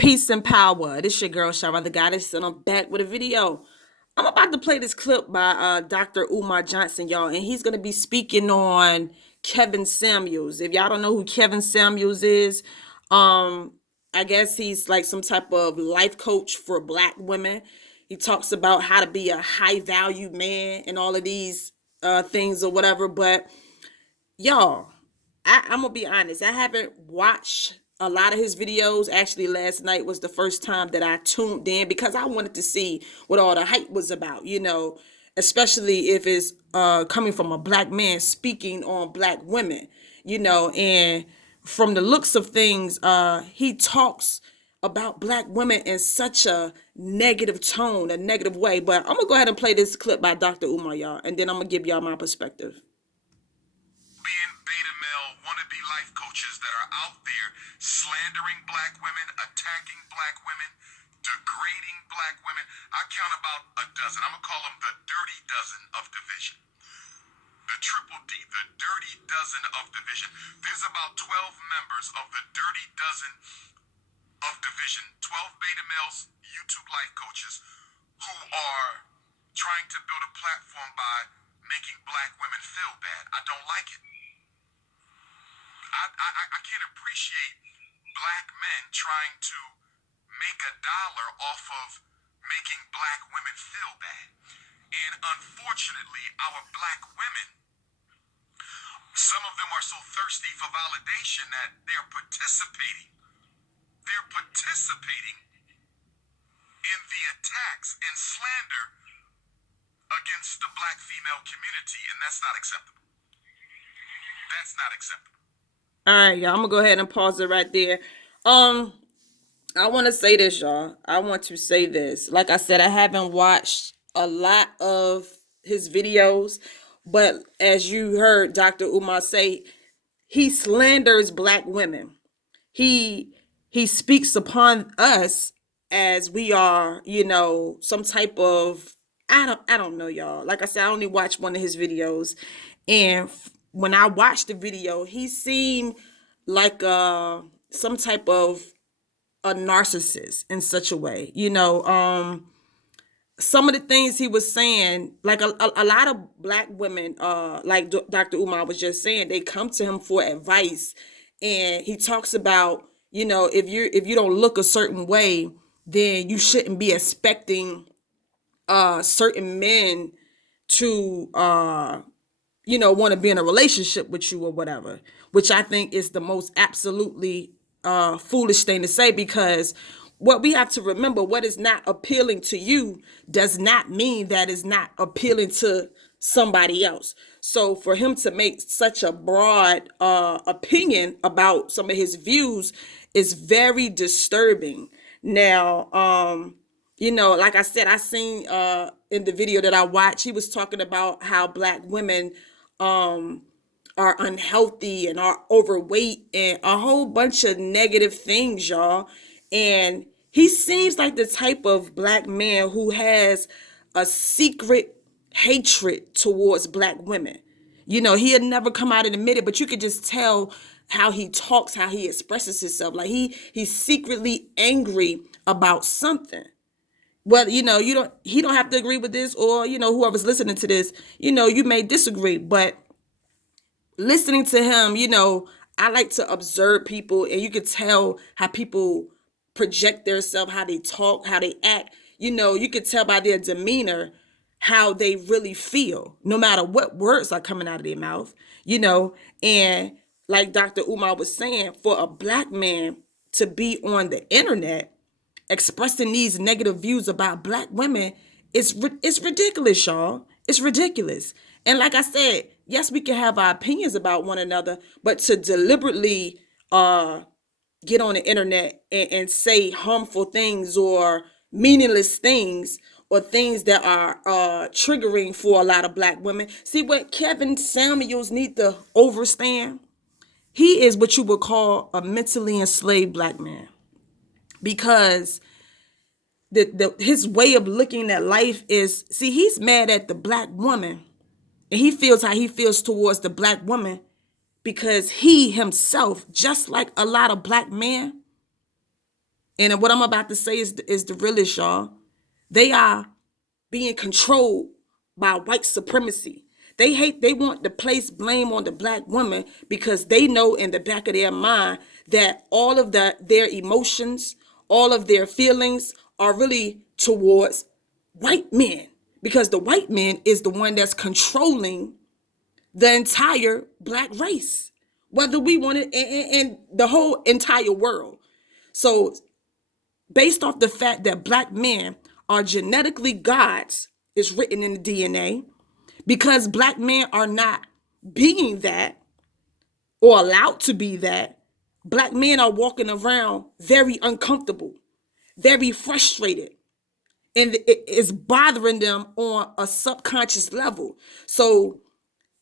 Peace and power. This your girl, Shara the Goddess, and I'm back with a video. I'm about to play this clip by Dr. Umar Johnson, y'all, and he's going to be speaking on Kevin Samuels. If y'all don't know who Kevin Samuels is, I guess he's like some type of life coach for black women. He talks about how to be a high value man and all of these things or whatever. But y'all, I'm gonna be honest. I haven't watched a lot of his videos. Actually, last night was the first time that I tuned in because I wanted to see what all the hype was about. Especially if it's coming from a black man speaking on black women. And from the looks of things, he talks about black women in such a negative tone, a negative way. But I'm gonna go ahead and play this clip by Dr. Umar, y'all, and then I'm gonna give y'all my perspective. Being beta male wannabe life coaches that are out there slandering black women, attacking black women, degrading black women. I count about a dozen. I'm going to call them the dirty dozen of division. The triple D, the dirty dozen of division. There's about 12 members of the dirty dozen of division, 12 beta males, YouTube life coaches, who are trying to build a platform by making black women feel bad. I don't like it. I can't appreciate black men trying to make a dollar off of making black women feel bad. And unfortunately, our black women, some of them are so thirsty for validation that they're participating. They're participating in the attacks and slander against the black female community, and that's not acceptable. That's not acceptable. All right, y'all. I'm gonna go ahead and pause it right there. I want to say this, y'all. I want to say this. Like I said, I haven't watched a lot of his videos, but as you heard Dr. Umar say, he slanders black women. He speaks upon us as we are, some type of I don't know, y'all. Like I said, I only watched one of his videos, and when I watched the video, he seemed like some type of a narcissist in such a way. Some of the things he was saying, like a lot of black women, like Dr. Umar was just saying, they come to him for advice, and he talks about, if you don't look a certain way, then you shouldn't be expecting certain men to want to be in a relationship with you or whatever, which I think is the most absolutely foolish thing to say, because what we have to remember, what is not appealing to you does not mean that is not appealing to somebody else. So for him to make such a broad opinion about some of his views is very disturbing. Now, like I said, I seen in the video that I watched, he was talking about how black women are unhealthy and are overweight and a whole bunch of negative things, y'all. And he seems like the type of black man who has a secret hatred towards black women. He'll never come out and admit it, but you could just tell how he talks, how he expresses himself. Like he's secretly angry about something. Well, he don't have to agree with this, or whoever's listening to this, you may disagree, but listening to him, I like to observe people, and you could tell how people project themselves, how they talk, how they act. You could tell by their demeanor how they really feel, no matter what words are coming out of their mouth, and like Dr. Umar was saying, for a black man to be on the internet expressing these negative views about black women, it's ridiculous, y'all. It's ridiculous. And like I said, yes, we can have our opinions about one another, but to deliberately get on the internet and say harmful things or meaningless things, or things that are triggering for a lot of black women. See, what Kevin Samuels need to understand, he is what you would call a mentally enslaved black man, because his way of looking at life is, see, he's mad at the black woman, and he feels how he feels towards the black woman because he himself, just like a lot of black men, And what I'm about to say is the realest, y'all. They are being controlled by white supremacy. They want to place blame on the black woman because they know in the back of their mind that all of their emotions, all of their feelings are really towards white men, because the white man is the one that's controlling the entire black race, whether we want it, and the whole entire world. So based off the fact that black men are genetically gods, is written in the DNA, because black men are not being that or allowed to be that, black men are walking around very uncomfortable, very frustrated, and it is bothering them on a subconscious level. So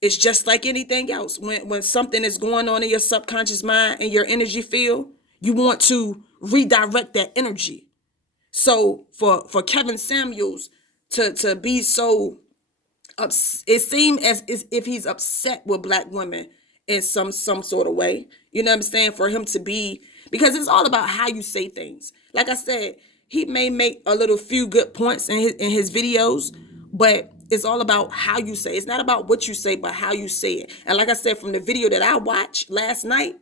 it's just like anything else. When something is going on in your subconscious mind and your energy field, you want to redirect that energy. So for Kevin Samuels to be so it seemed as if he's upset with black women in some sort of way. You know what I'm saying? For him to be, because it's all about how you say things. Like I said, he may make a little few good points in his videos, but it's all about how you say. It's not about what you say, but how you say it. And like I said, from the video that I watched last night,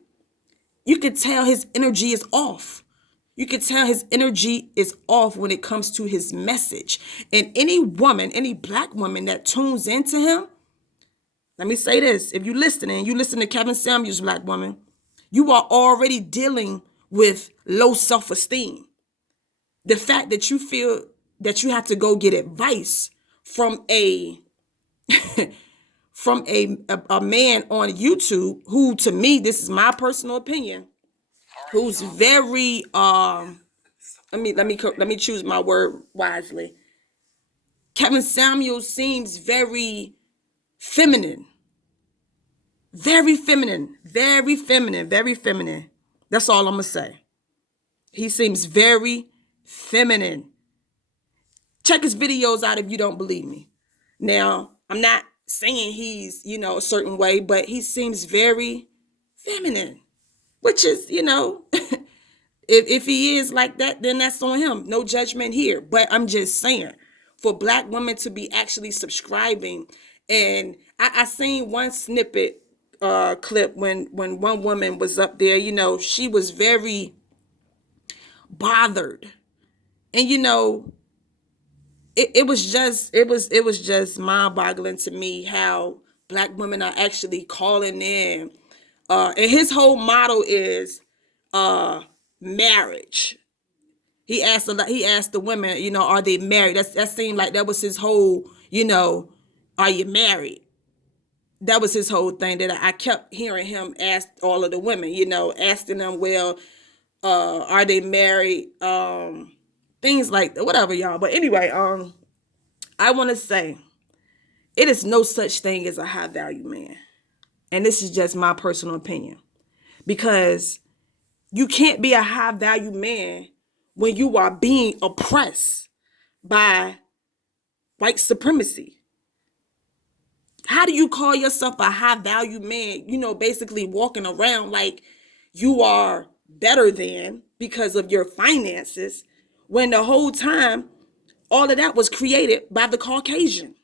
you could tell his energy is off. You can tell his energy is off when it comes to his message. And any woman, any black woman that tunes into him, let me say this. If you're listening, you listen to Kevin Samuels, black woman, you are already dealing with low self-esteem. The fact that you feel that you have to go get advice from a a man on YouTube who, to me, this is my personal opinion, who's very let me choose my word wisely. Kevin Samuels seems very feminine. Very feminine. Very feminine. Very feminine. That's all I'm gonna say. He seems very feminine. Check his videos out if you don't believe me. Now, I'm not saying he's, a certain way, but he seems very feminine, which is, if he is like that, then that's on him. No judgment here. But I'm just saying, for black women to be actually subscribing, and I seen one snippet clip when one woman was up there, she was very bothered. And it was just mind-boggling to me how black women are actually calling in. And his whole motto is marriage. He asked the women, are they married? That seemed like that was his whole, are you married? That was his whole thing that I kept hearing him ask all of the women, asking them, well, are they married? Things like that, whatever, y'all. But anyway, I want to say it is no such thing as a high value man. And this is just my personal opinion, because you can't be a high value man when you are being oppressed by white supremacy. How do you call yourself a high value man, basically walking around like you are better than because of your finances, when the whole time all of that was created by the Caucasian?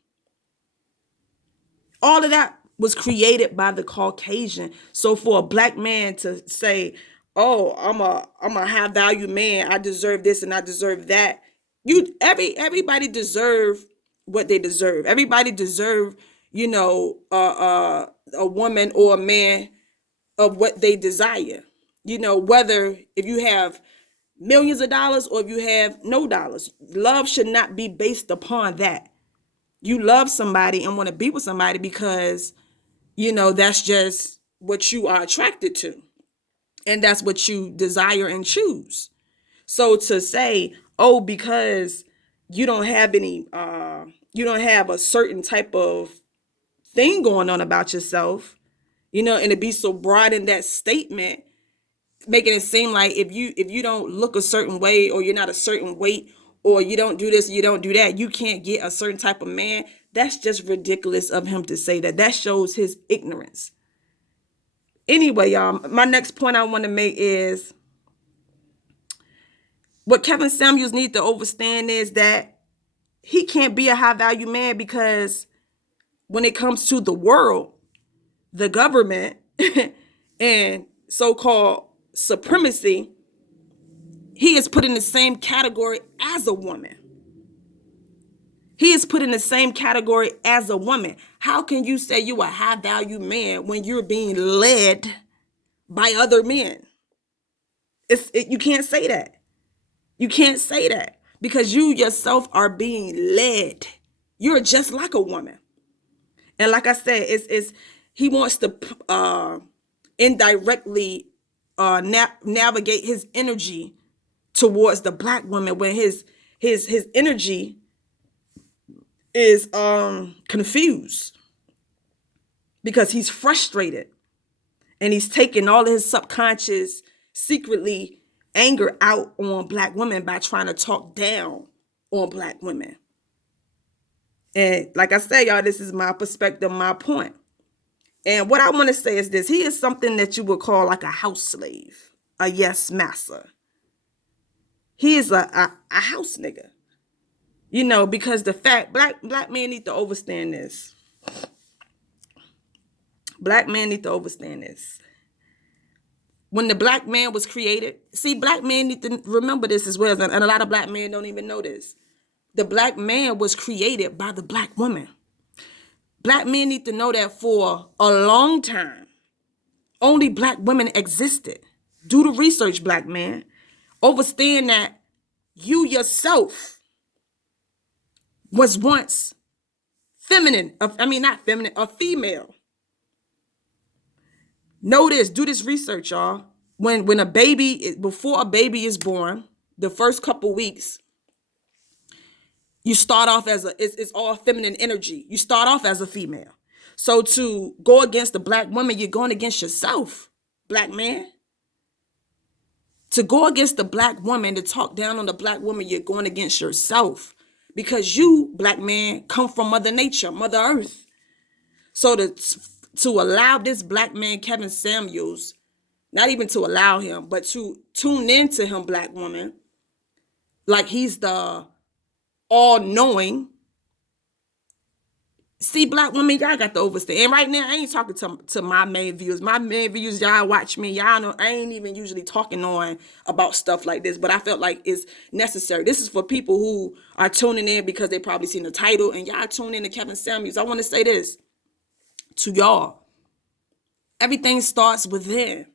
All of that was created by the Caucasian. So for a black man to say, "Oh, I'm a high value man. I deserve this and I deserve that." Everybody deserve what they deserve. Everybody deserve, a woman or a man of what they desire. Whether if you have millions of dollars or if you have no dollars, love should not be based upon that. You love somebody and want to be with somebody because that's just what you are attracted to, and that's what you desire and choose. So to say, oh, because you don't have any you don't have a certain type of thing going on about yourself, and to be so broad in that statement, making it seem like if you don't look a certain way, or you're not a certain weight, or you don't do this, you don't do that, you can't get a certain type of man. That's just ridiculous of him to say that. That shows his ignorance. Anyway, y'all, my next point I want to make is What Kevin Samuels needs to understand is that he can't be a high value man, because when it comes to the world, the government, and so-called supremacy, he is put in the same category as a woman. He is put in the same category as a woman. How can you say you a high value man when you're being led by other men? You can't say that. You can't say that, because you yourself are being led. You're just like a woman. And like I said, it's he wants to indirectly navigate his energy towards the black woman, when his energy is confused, because he's frustrated, and he's taking all of his subconscious secretly anger out on black women by trying to talk down on black women. And like I say, y'all, this is my perspective, my point. And what I want to say is this: he is something that you would call like a house slave, a yes master. He is a house nigga. You know, because the fact black men need to understand this. Black men need to understand this. When the black man was created, see, black men need to remember this as well, and a lot of black men don't even know this. The black man was created by the black woman. Black men need to know that for a long time, only black women existed. Do the research, black man. Understand that you yourself was once feminine. Not feminine, a female. Know this, do this research, y'all. When a baby, before a baby is born, the first couple weeks, you start off as it's all feminine energy. You start off as a female. So to go against the black woman, you're going against yourself, black man. To go against the black woman, to talk down on the black woman, you're going against yourself. Because you, black man, come from Mother Nature, Mother Earth. So to allow this black man, Kevin Samuels, not even to allow him, but to tune into him, black woman, like he's the all-knowing. See, black women, y'all got to overstand. And right now, I ain't talking to my main viewers. My main viewers, y'all watch me. Y'all know I ain't even usually talking on about stuff like this, but I felt like it's necessary. This is for people who are tuning in because they probably seen the title, and y'all tune in to Kevin Samuels. I want to say this to y'all. Everything starts within.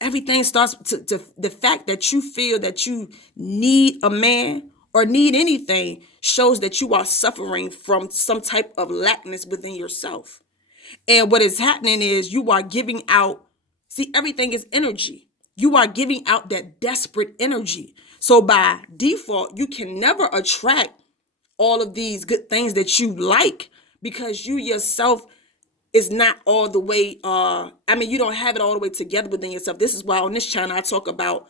Everything starts to the fact that you feel that you need a man or need anything shows that you are suffering from some type of lackness within yourself. And what is happening is you are giving out, see, everything is energy. You are giving out that desperate energy. So by default, you can never attract all of these good things that you like, because you yourself is not all the way, you don't have it all the way together within yourself. This is why on this channel I talk about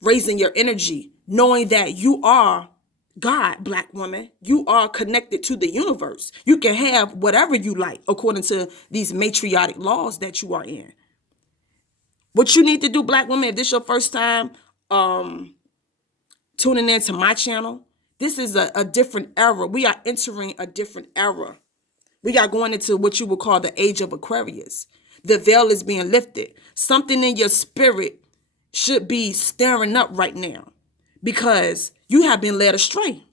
raising your energy, knowing that you are God, black woman. You are connected to the universe. You can have whatever you like according to these matriarchic laws that you are in. What you need to do, black woman, if this is your first time tuning into my channel, this is a different era. We are entering a different era. We are going into what you would call the age of Aquarius. The veil is being lifted. Something in your spirit should be stirring up right now, because you have been led astray.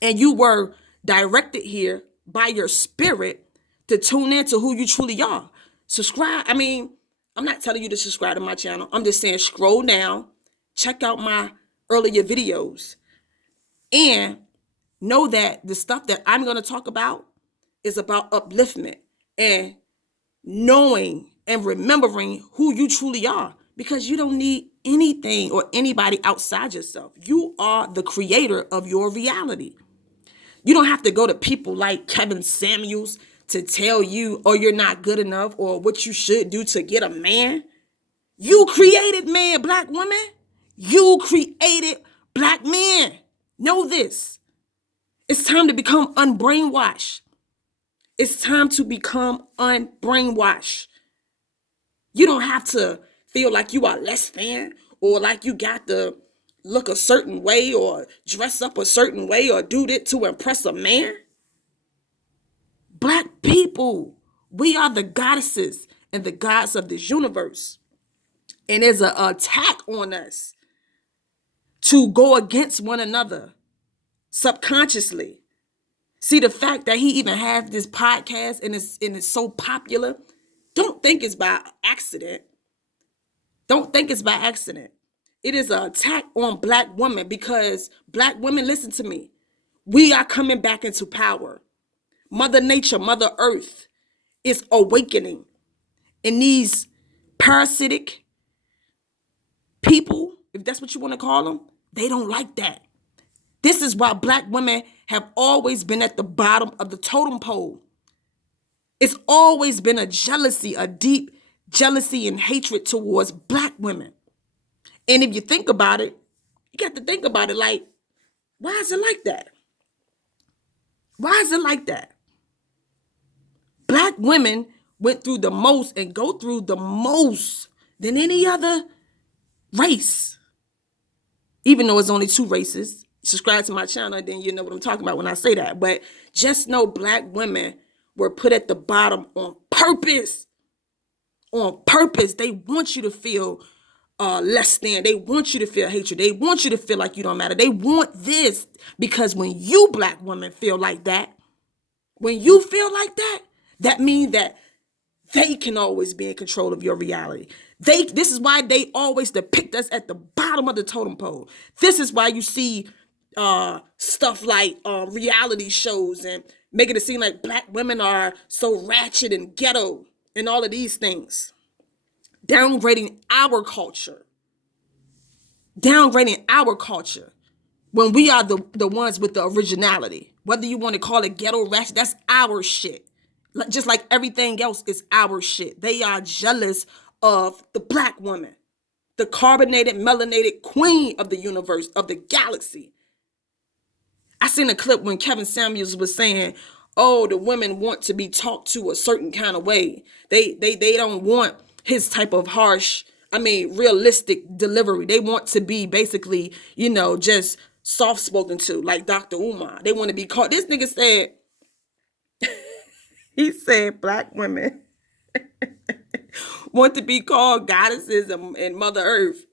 And you were directed here by your spirit to tune into who you truly are. Subscribe. I'm not telling you to subscribe to my channel. I'm just saying scroll down, check out my earlier videos, and know that the stuff that I'm going to talk about is about upliftment and knowing and remembering who you truly are, because you don't need anything or anybody outside yourself. You are the creator of your reality. You don't have to go to people like Kevin Samuels to tell you, oh, you're not good enough or what you should do to get a man. You created man, black woman. You created black men. Know this. It's time to become unbrainwashed. It's time to become unbrainwashed. You don't have to feel like you are less than or like you got the look a certain way or dress up a certain way or do that to impress a man. Black people, we are the goddesses and the gods of this universe. And there's an attack on us to go against one another subconsciously. See, the fact that he even has this podcast and it's so popular, don't think it's by accident. Don't think it's by accident. It is an attack on black women because black women, listen to me, we are coming back into power. Mother Nature, Mother Earth is awakening. And these parasitic people, if that's what you want to call them, they don't like that. This is why black women have always been at the bottom of the totem pole. It's always been a jealousy, a deep jealousy and hatred towards black women. And if you think about it, you got to think about it like, why is it like that? Why is it like that? Black women went through the most and go through the most than any other race. Even though it's only 2 races. Subscribe to my channel, then you know what I'm talking about when I say that. But just know black women were put at the bottom on purpose. On purpose. They want you to feel less than. They want you to feel hatred. They want you to feel like you don't matter. They want this because when you black women feel like that, when you feel like that, that means that they can always be in control of your reality. This is why they always depict us at the bottom of the totem pole. This is why you see stuff like reality shows and making it seem like black women are so ratchet and ghetto and all of these things. Downgrading our culture. Downgrading our culture when we are the ones with the originality. Whether you want to call it ghetto ratchet, that's our shit. Just like everything else is our shit. They are jealous of the black woman, the carbonated, melanated queen of the universe, of the galaxy. I seen a clip when Kevin Samuels was saying, oh, the women want to be talked to a certain kind of way. They don't want his type of harsh, realistic delivery. They want to be basically, just soft-spoken to, like Dr. Umar. They want to be called. This nigga said, he said black women want to be called goddesses and Mother Earth.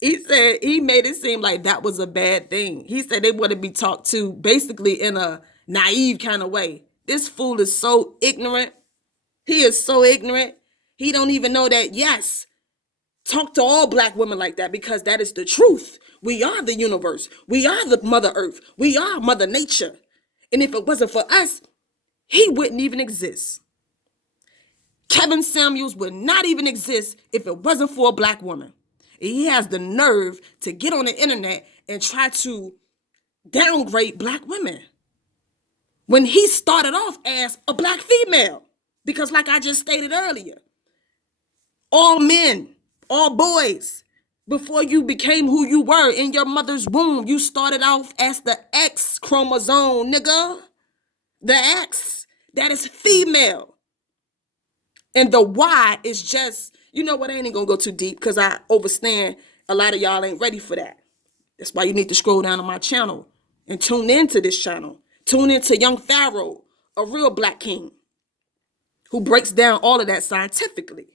He said he made it seem like that was a bad thing. He said they want to be talked to basically in a naive kind of way. This fool is so ignorant. He is so ignorant. He don't even know that, yes, talk to all black women like that because that is the truth. We are the universe. We are the Mother Earth. We are Mother Nature. And if it wasn't for us, he wouldn't even exist. Kevin Samuels would not even exist if it wasn't for a black woman. And he has the nerve to get on the internet and try to downgrade black women when he started off as a black female. Because like I just stated earlier, all men, all boys, before you became who you were in your mother's womb, you started off as the X chromosome, nigga. The X, that is female. And the Y is just, you know what, I ain't gonna go too deep because I understand a lot of y'all ain't ready for that. That's why you need to scroll down on my channel and tune into this channel. Tune into Young Pharaoh, a real black king who breaks down all of that scientifically.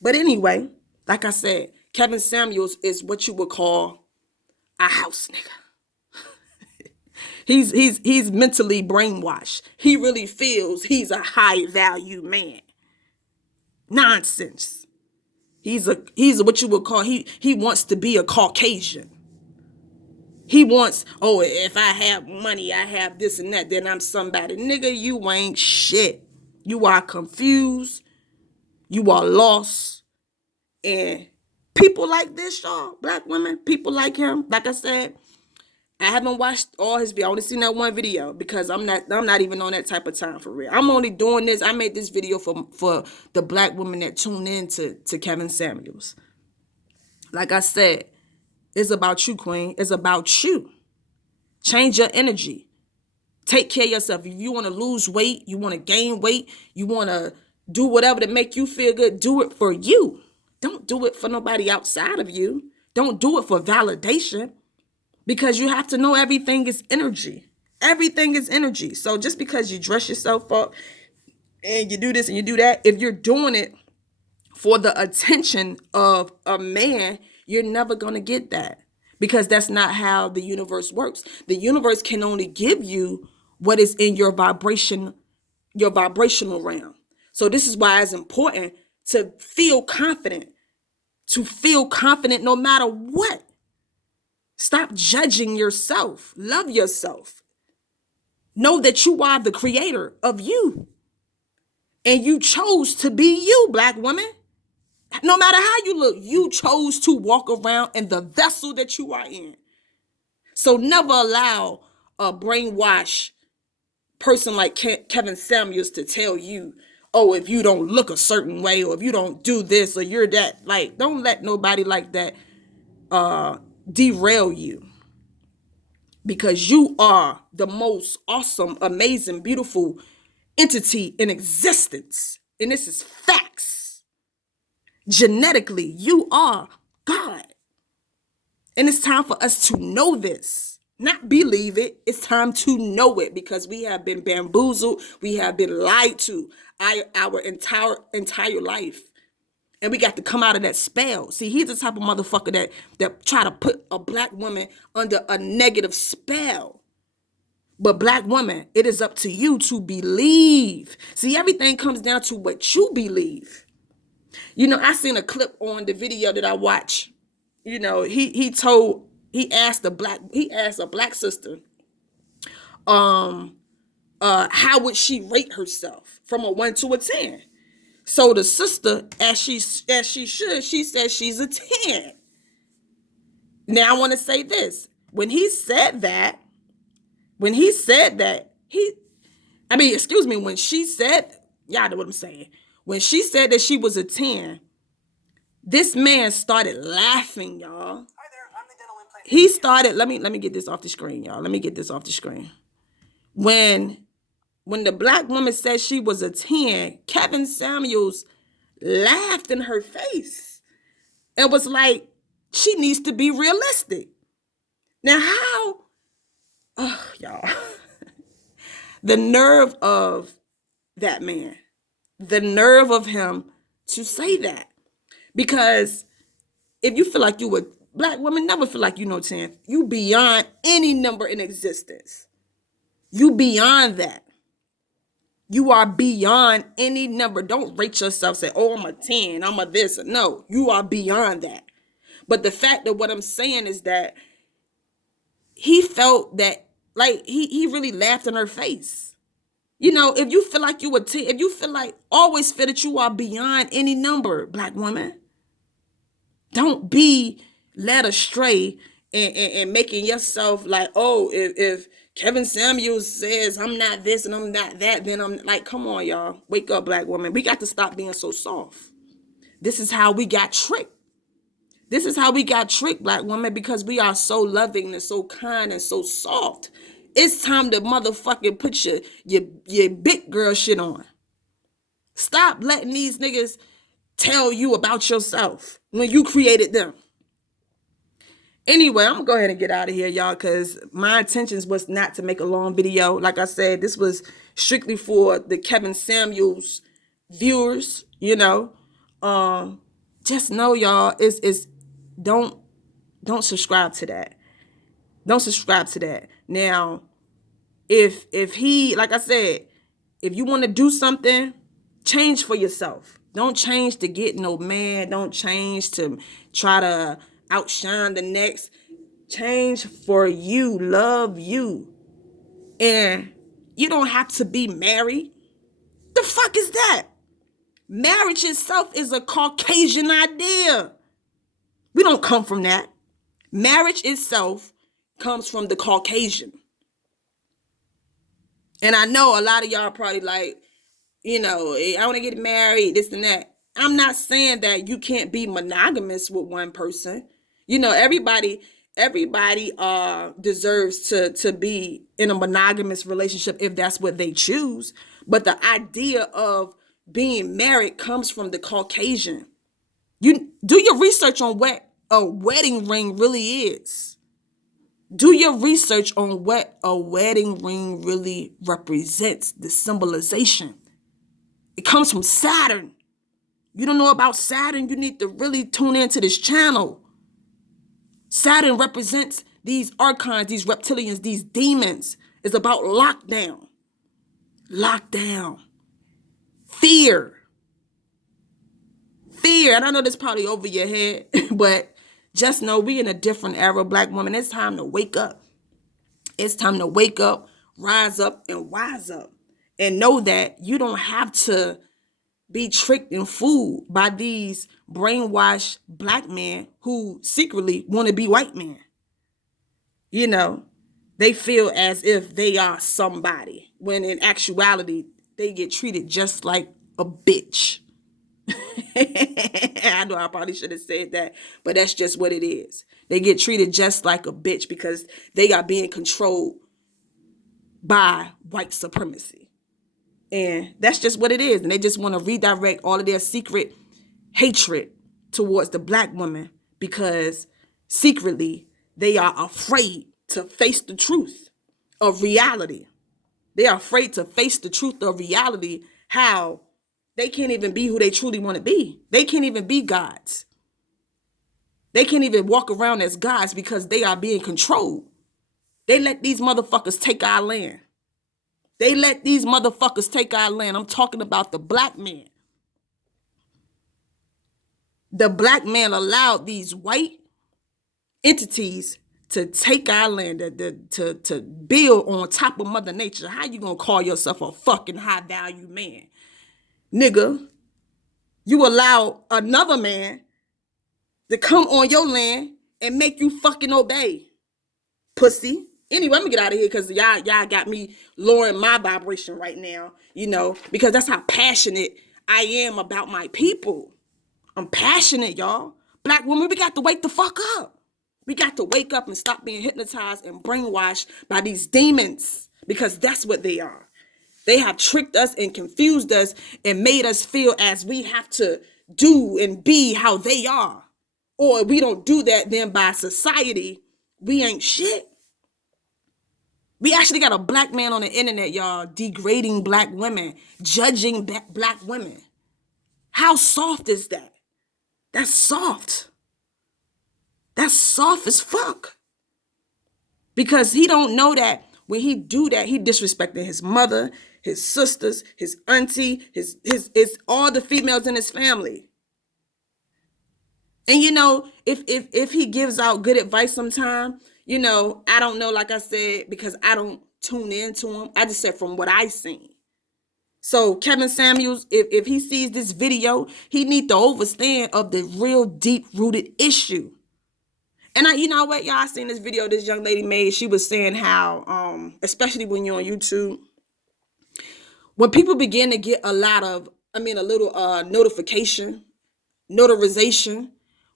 But anyway, like I said, Kevin Samuels is what you would call a house nigga. He's mentally brainwashed. He really feels he's a high value man. Nonsense. He's a what you would call, he wants to be a Caucasian. He wants, oh, if I have money, I have this and that, then I'm somebody. Nigga, you ain't shit. You are confused. You are lost. And people like this, y'all, black women, people like him, like I said, I haven't watched all his videos. I only seen that one video because I'm not even on that type of time for real. I'm only doing this. I made this video for the black women that tune in to Kevin Samuels. Like I said, it's about you, queen. It's about you. Change your energy. Take care of yourself. If you want to lose weight, you want to gain weight, you want to do whatever to make you feel good, do it for you. Don't do it for nobody outside of you. Don't do it for validation. because you have to know everything is energy. Everything is energy. So just because you dress yourself up and you do this and you do that, if you're doing it for the attention of a man, you're never going to get that, because that's not how the universe works. The universe can only give you what is in your vibration, your vibrational realm. So this is why it's important to feel confident, no matter what. Stop judging yourself. Love yourself. Know that you are the creator of you. And you chose to be you, Black woman. No matter how you look, you chose to walk around in the vessel that you are in. So never allow a brainwash person like Kevin Samuels to tell you, oh, if you don't look a certain way, or if you don't do this, or you're that. Like, don't let nobody like that derail you. Because you are the most awesome, amazing, beautiful entity in existence. And this is facts. Genetically, you are God. And it's time for us to know this, not believe it. It's time to know it, because we have been bamboozled. We have been lied to our entire life. And we got to come out of that spell. See, he's the type of motherfucker that try to put a Black woman under a negative spell. But Black woman, it is up to you to believe. See, everything comes down to what you believe. You know, I seen a clip on the video that I watched. You know, he asked a Black sister, how would she rate herself from a 1 to a 10? So the sister, as she should, she said she's a 10. Now I want to say this. When he said that, when she said, y'all know what I'm saying. When she said that she was a 10, this man started laughing, y'all. He started, let me get this off the screen, y'all. Let me get this off the screen. When the Black woman said she was a 10, Kevin Samuels laughed in her face and was like, she needs to be realistic. Now y'all, the nerve of that man, the nerve of him to say that. Because if you feel like you a Black woman, never feel like you know 10. You beyond any number in existence. You beyond that. You are beyond any number. Don't rate yourself, say, oh, I'm a 10, I'm a this. No, you are beyond that. But the fact that what I'm saying is that he felt that, like, he really laughed in her face. You know, if you feel like you a 10, if you feel like, always feel that you are beyond any number, Black woman, don't be led astray and making yourself like, oh, if Kevin Samuels says I'm not this and I'm not that, then I'm like, come on, y'all. Wake up, Black woman. We got to stop being so soft. This is how we got tricked. This is how we got tricked, Black woman, because we are so loving and so kind and so soft. It's time to motherfucking put your big girl shit on. Stop letting these niggas tell you about yourself when you created them. Anyway, I'm gonna go ahead and get out of here, y'all, because my intentions was not to make a long video. Like I said, this was strictly for the Kevin Samuels viewers, you know. Just know, y'all, don't subscribe to that. Don't subscribe to that. Now, if he, like I said, if you want to do something, change for yourself. Don't change to get no man. Don't change to try to outshine the next. Change for you. Love you. And you don't have to be married. The fuck is that? Marriage itself is a Caucasian idea. We don't come from that. Marriage itself comes from the Caucasian. And I know a lot of y'all probably like, you know, I want to get married, this and that. I'm not saying that you can't be monogamous with one person. You know, everybody deserves to be in a monogamous relationship if that's what they choose. But the idea of being married comes from the Caucasian. You do your research on what a wedding ring really is. Do your research on what a wedding ring really represents, the symbolization. It comes from Saturn. You don't know about Saturn, you need to really tune into this channel. Saturn represents these archons, these reptilians, these demons. It's about lockdown. Lockdown. Fear. Fear. And I know this probably over your head, but just know we in a different era, Black woman. It's time to wake up. It's time to wake up, rise up, and wise up. And know that you don't have to be tricked and fooled by these brainwashed Black men who secretly want to be white men. You know, they feel as if they are somebody, when in actuality, they get treated just like a bitch. I know I probably should have said that, but that's just what it is. They get treated just like a bitch because they are being controlled by white supremacy. And that's just what it is. And they just want to redirect all of their secret hatred towards the Black woman because secretly they are afraid to face the truth of reality. They are afraid to face the truth of reality, how they can't even be who they truly want to be. They can't even be gods. They can't even walk around as gods because they are being controlled. They let these motherfuckers take our land. They let these motherfuckers take our land. I'm talking about the Black man. The Black man allowed these white entities to take our land, to build on top of Mother Nature. How you gonna call yourself a fucking high value man? Nigga, you allow another man to come on your land and make you fucking obey. Pussy. Anyway, let me get out of here because y'all got me lowering my vibration right now, because that's how passionate I am about my people. I'm passionate, y'all. Black women, we got to wake the fuck up. We got to wake up and stop being hypnotized and brainwashed by these demons, because that's what they are. They have tricked us and confused us and made us feel as we have to do and be how they are. Or if we don't do that, then by society, we ain't shit. We actually got a Black man on the internet, y'all, degrading Black women, judging Black women. How soft is that? That's soft. That's soft as fuck. Because he don't know that when he do that, he disrespecting his mother, his sisters, his auntie, his all the females in his family. And if he gives out good advice sometime, I don't know, like I said, because I don't tune into him. I just said from what I seen. So Kevin Samuels, if he sees this video, he need to understand of the real deep-rooted issue. And you know what, y'all, I seen this video this young lady made. She was saying how, especially when you're on YouTube, when people begin to get a little notarization,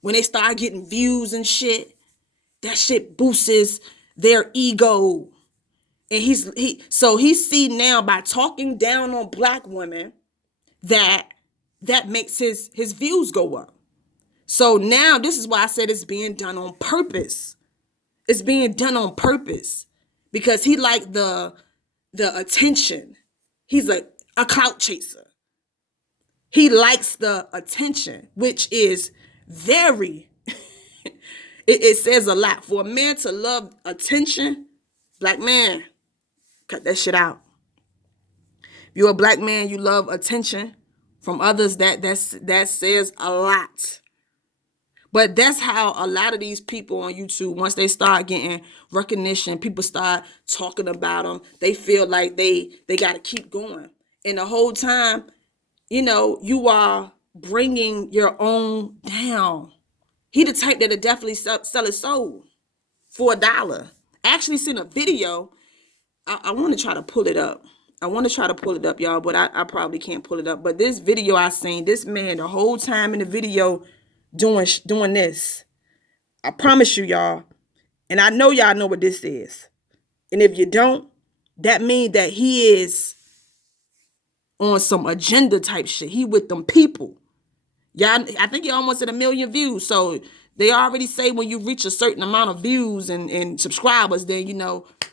when they start getting views and shit, that shit boosts their ego. And he see now by talking down on Black women that makes his views go up. So now this is why I said it's being done on purpose. It's being done on purpose because he like the attention. He's a clout chaser. He likes the attention, which is very, it says a lot. For a man to love attention, Black man, cut that shit out. If you're a Black man, you love attention from others, that says a lot. But that's how a lot of these people on YouTube, once they start getting recognition, people start talking about them, they feel like they got to keep going. And the whole time, you are bringing your own down. He the type that'll definitely sell his soul for $1. I actually seen a video. I want to try to pull it up. Y'all, but I probably can't pull it up. But this video I seen, this man the whole time in the video doing this. I promise you, y'all. And I know y'all know what this is. And if you don't, that means that he is on some agenda type shit. He with them people. Y'all, I think he almost at 1 million views. So They already say when you reach a certain amount of views and subscribers, then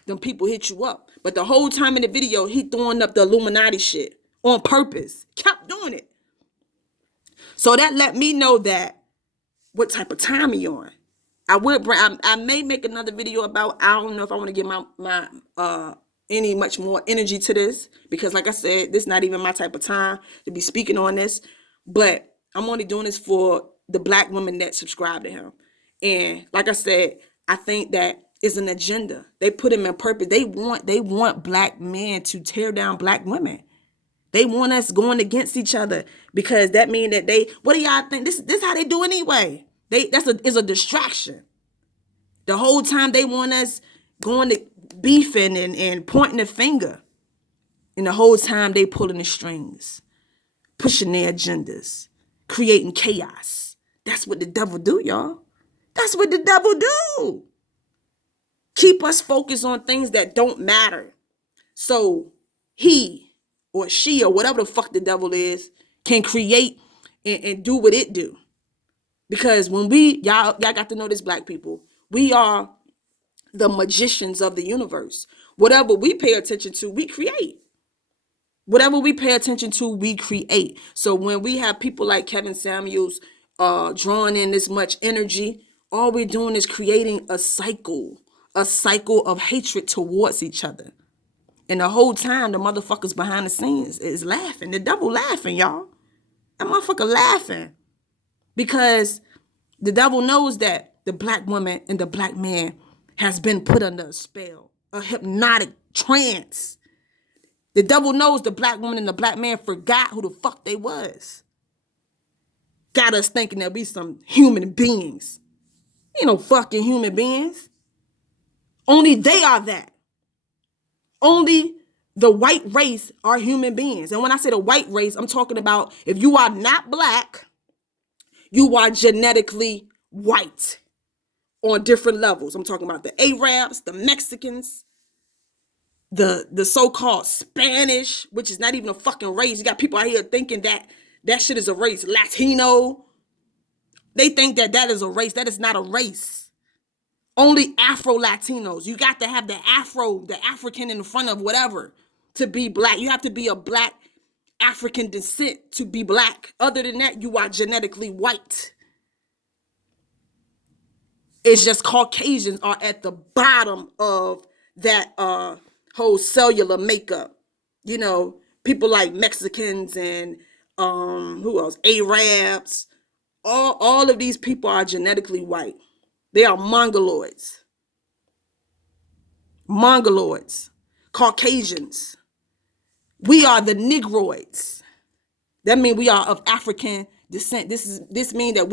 them people hit you up. But the whole time in the video, he throwing up the Illuminati shit on purpose. Kept doing it. So that let me know that what type of time he on. I may make another video about, I don't know if I want to give my any much more energy to this, because like I said, this is not even my type of time to be speaking on this. But I'm only doing this for the black women that subscribe to him. And like I said, I think that is an agenda. They put him in purpose. They want black men to tear down black women. They want us going against each other, because that means that what do y'all think? This how they do anyway. Is a distraction. The whole time they want us going to beefing and pointing the finger. And the whole time they pulling the strings, pushing their agendas, creating chaos. That's what the devil do, y'all. That's what the devil do. Keep us focused on things that don't matter. So he or she or whatever the fuck the devil is can create and do what it do. Because when y'all got to know this, black people, we are the magicians of the universe. Whatever we pay attention to, we create. Whatever we pay attention to, we create. So when we have people like Kevin Samuels drawing in this much energy, all we're doing is creating a cycle of hatred towards each other. And the whole time, the motherfuckers behind the scenes is laughing. The devil laughing, y'all. That motherfucker laughing. Because the devil knows that the black woman and the black man has been put under a spell, a hypnotic trance. The devil knows the black woman and the black man forgot who the fuck they was. Got us thinking that we some human beings. Ain't no fucking human beings. Only they are that. Only the white race are human beings. And when I say the white race, I'm talking about if you are not black, you are genetically white on different levels. I'm talking about the Arabs, the Mexicans, the so-called Spanish, which is not even a fucking race. You got people out here thinking that shit is a race. Latino. They think that is a race. That is not a race. Only Afro-Latinos. You got to have the African in front of whatever to be black. You have to be a black African descent to be black. Other than that, you are genetically white. It's just Caucasians are at the bottom of that whole cellular makeup. People like Mexicans and who else? Arabs. All of these people are genetically white. They are Mongoloids. Caucasians. We are the Negroids. That means we are of African descent. This means that